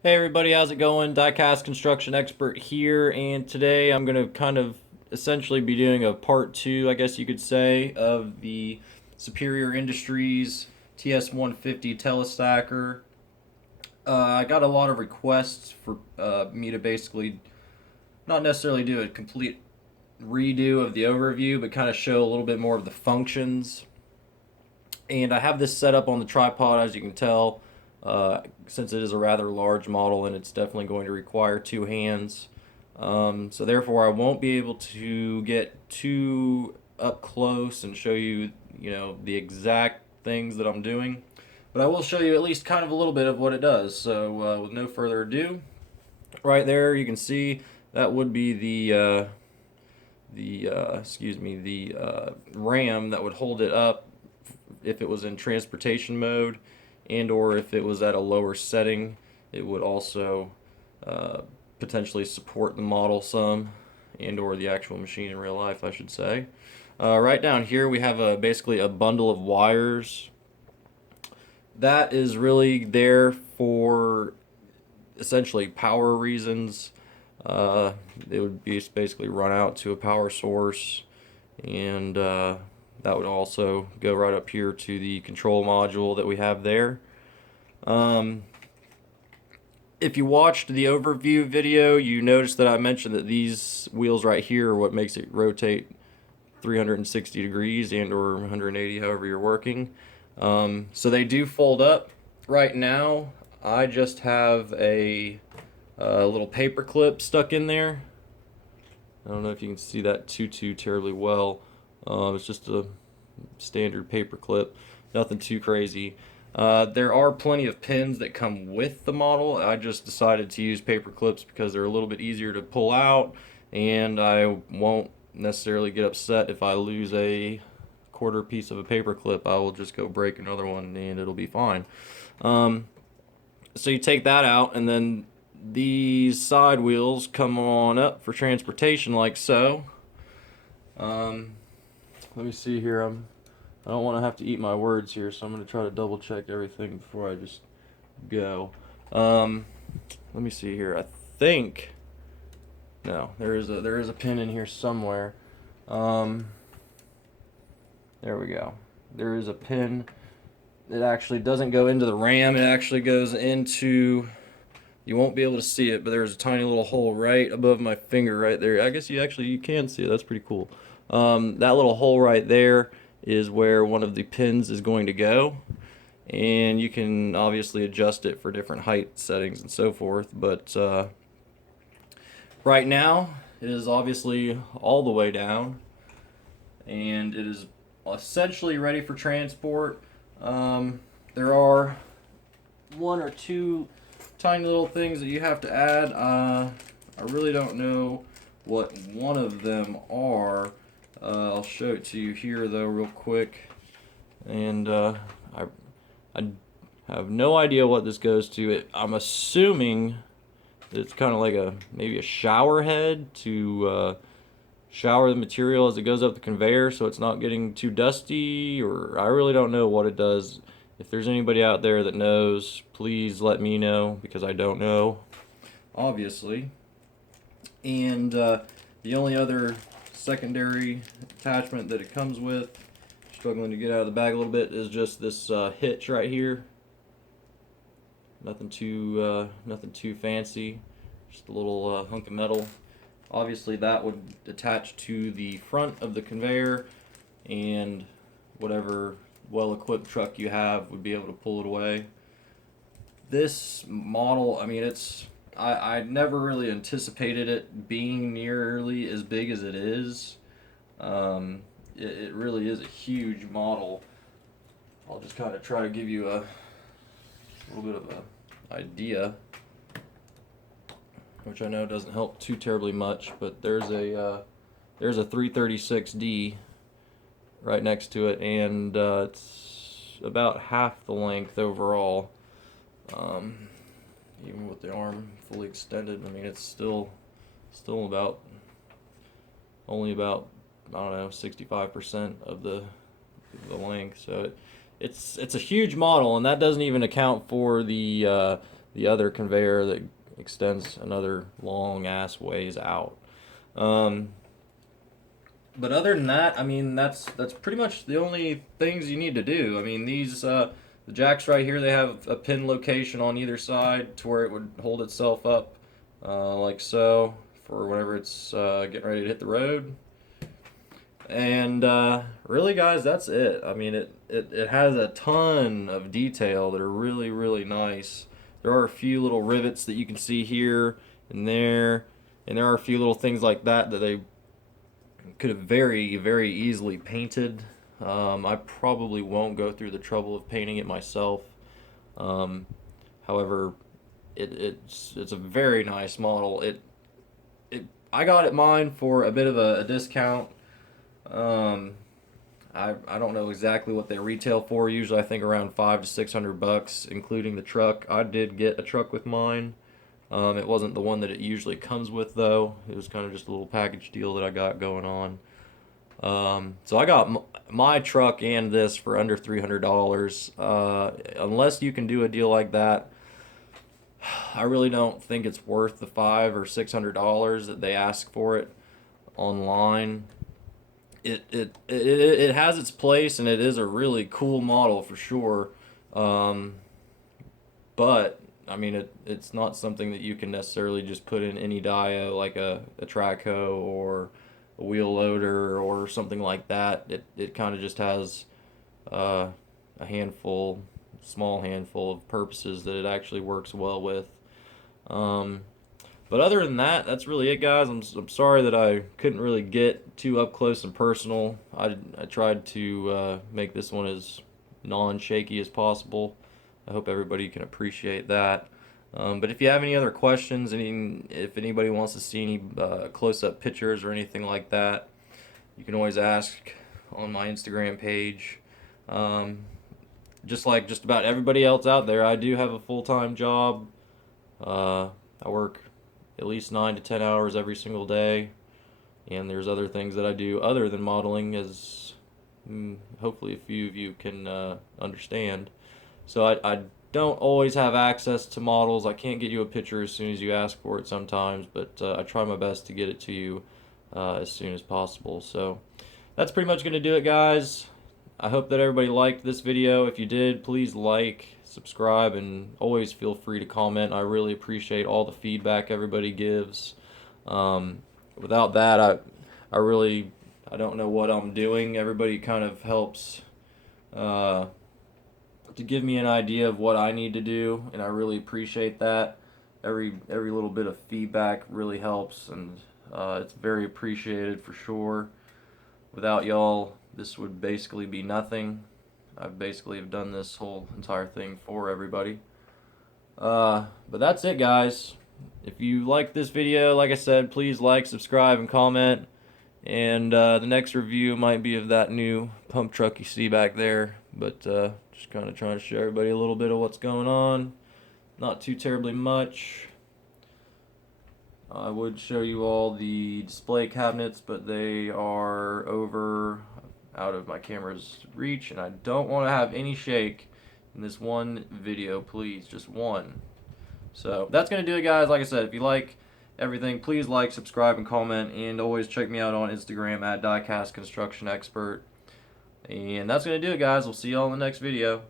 Hey everybody, how's it going? Diecast construction expert here, and today I'm going to kind of essentially be doing a part two, I guess you could say, of the Superior Industries TS150 Telestacker. I got a lot of requests for me to basically not necessarily do a complete redo of the overview, but kind of show a little bit more of the functions. And I have this set up on the tripod, as you can tell, since it is a rather large model and it's definitely going to require two hands. So therefore, I won't be able to get too up close and show you, the exact things that I'm doing. But I will show you at least kind of a little bit of what it does. So with no further ado, right there you can see that would be the RAM that would hold it up if it was in transportation mode, and or if it was at a lower setting, it would also uh, potentially support the model some, and or the actual machine in real life, I should say. Right down here we have basically a bundle of wires that is really there for essentially power reasons. It would be basically run out to a power source, and that would also go right up here to the control module that we have there. Um, if you watched the overview video, you noticed that I mentioned that these wheels right here are what makes it rotate 360 degrees and or 180, however you're working. So they do fold up. Right now, I just have a little paper clip stuck in there. I don't know if you can see that too terribly well. It's just a standard paper clip, nothing too crazy. There are plenty of pins that come with the model. I just decided to use paper clips because they're a little bit easier to pull out, and I won't necessarily get upset if I lose a quarter piece of a paper clip. I will just go break another one and it'll be fine. Um, so you take that out, and then these side wheels come on up for transportation like so. Um, Let me see here. I don't want to have to eat my words here, so I'm going to try to double check everything before I just go. Um, Let me see here. I think no, there is a pin in here somewhere. Um, there we go. There is a pin. It actually doesn't go into the RAM. It actually goes into. You won't be able to see it, but there's a tiny little hole right above my finger right there. I guess you can see it. That's pretty cool. That little hole right there is where one of the pins is going to go, and you can obviously adjust it for different height settings and so forth. But right now, it is obviously all the way down, and it is essentially ready for transport. There are one or two tiny little things that you have to add. I really don't know what one of them are. I'll show it to you here though real quick. And I have no idea what this goes to. I'm assuming that it's kind of like maybe a shower head to shower the material as it goes up the conveyor so it's not getting too dusty, or I really don't know what it does. If there's anybody out there that knows, please let me know because I don't know, obviously. And the only other secondary attachment that it comes with, struggling to get out of the bag a little bit, is just this hitch right here. Nothing too fancy, just a little hunk of metal. Obviously that would attach to the front of the conveyor, and whatever well-equipped truck you have would be able to pull it away. This model, I mean, I never really anticipated it being nearly as big as it is. It really is a huge model. I'll just kind of try to give you a little bit of an idea, which I know doesn't help too terribly much, but there's a 336D right next to it, and it's about half the length overall. Even with the arm fully extended, I mean it's still about only about, I don't know, 65% of the length. So it's a huge model, and that doesn't even account for the the other conveyor that extends another long ass ways out. Um, but other than that, I mean, that's pretty much the only things you need to do. I mean, these the jacks right here, they have a pin location on either side to where it would hold itself up, like so, for whenever it's getting ready to hit the road. And really, guys, that's it. I mean, it has a ton of detail that are really, really nice. There are a few little rivets that you can see here and there, and there are a few little things like that that they could have very, very easily painted. I probably won't go through the trouble of painting it myself. Um, however, it's a very nice model. It I got it mine for a bit of a discount. Um, I don't know exactly what they retail for. Usually, I think around $500 to $600, including the truck. I did get a truck with mine. It wasn't the one that it usually comes with, though. It was kind of just a little package deal that I got going on. So I got my truck and this for under $300. Unless you can do a deal like that, I really don't think it's worth the $500 or $600 that they ask for it online. It has its place, and it is a really cool model for sure. Um, but I mean, it's not something that you can necessarily just put in any dio like a Traco or a wheel loader or something like that. It kind of just has a handful, small handful of purposes that it actually works well with. Um, but other than that, that's really it, guys. I'm sorry that I couldn't really get too up close and personal. I tried to make this one as non-shaky as possible. I hope everybody can appreciate that. But if you have any other questions, if anybody wants to see any close-up pictures or anything like that, you can always ask on my Instagram page. Um, just like just about everybody else out there, I do have a full-time job. I work at least 9 to 10 hours every single day, and there's other things that I do other than modeling, as hopefully a few of you can understand. So I don't always have access to models. I can't get you a picture as soon as you ask for it sometimes, but I try my best to get it to you as soon as possible. So that's pretty much going to do it, guys. I hope that everybody liked this video. If you did, please like, subscribe, and always feel free to comment. I really appreciate all the feedback everybody gives. Without that, I don't know what I'm doing. Everybody kind of helps to give me an idea of what I need to do, and I really appreciate that. Every little bit of feedback really helps, and it's very appreciated for sure. Without y'all, this would basically be nothing. I basically have done this whole entire thing for everybody. But that's it, guys. If you like this video, like I said, please like, subscribe, and comment. And the next review might be of that new pump truck you see back there. But just kind of trying to show everybody a little bit of what's going on. Not too terribly much. I would show you all the display cabinets, but they are out of my camera's reach, and I don't want to have any shake in this one video, please, just one. So that's going to do it, guys. Like I said, if you like everything, please like, subscribe, and comment, and always check me out on Instagram at diecast construction expert. And that's going to do it, guys. We'll see y'all in the next video.